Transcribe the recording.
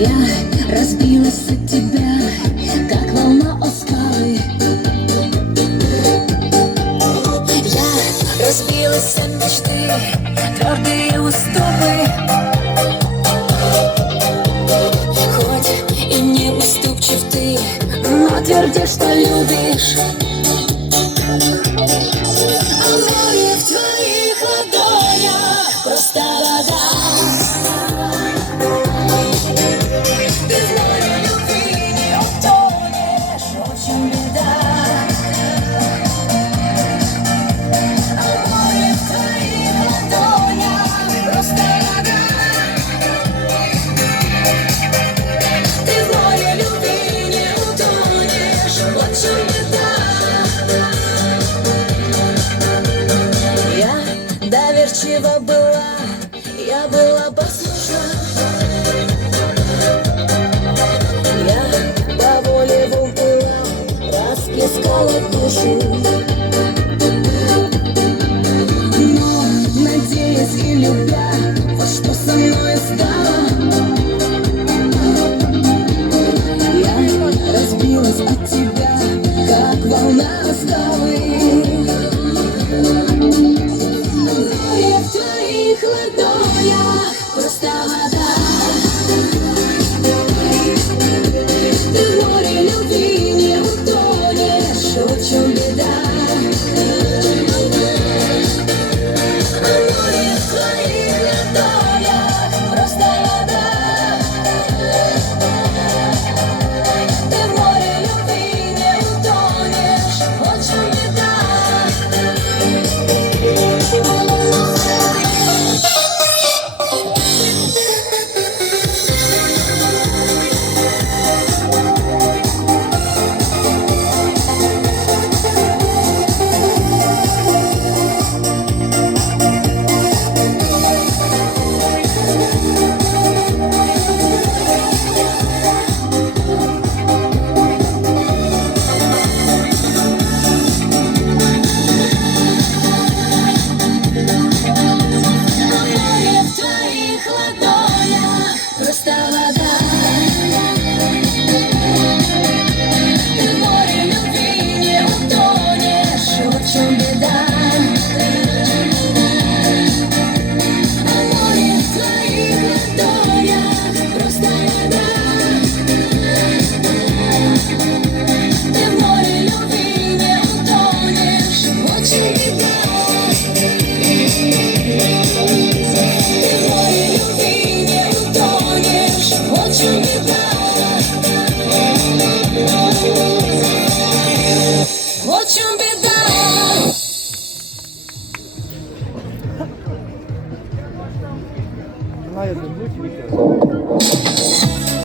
Я разбилась от тебя, как волна о скалы. Я разбилась от мечты, твердые уступы. Хоть и не уступчив ты, но твердишь, что любишь. счастлива была, я была послушна. Я по воле была, раскискала душу. Но, надеясь и любя, вот что со мной стало. Я разбилась от тебя, как волна стала. моя. Hayır, diyor ki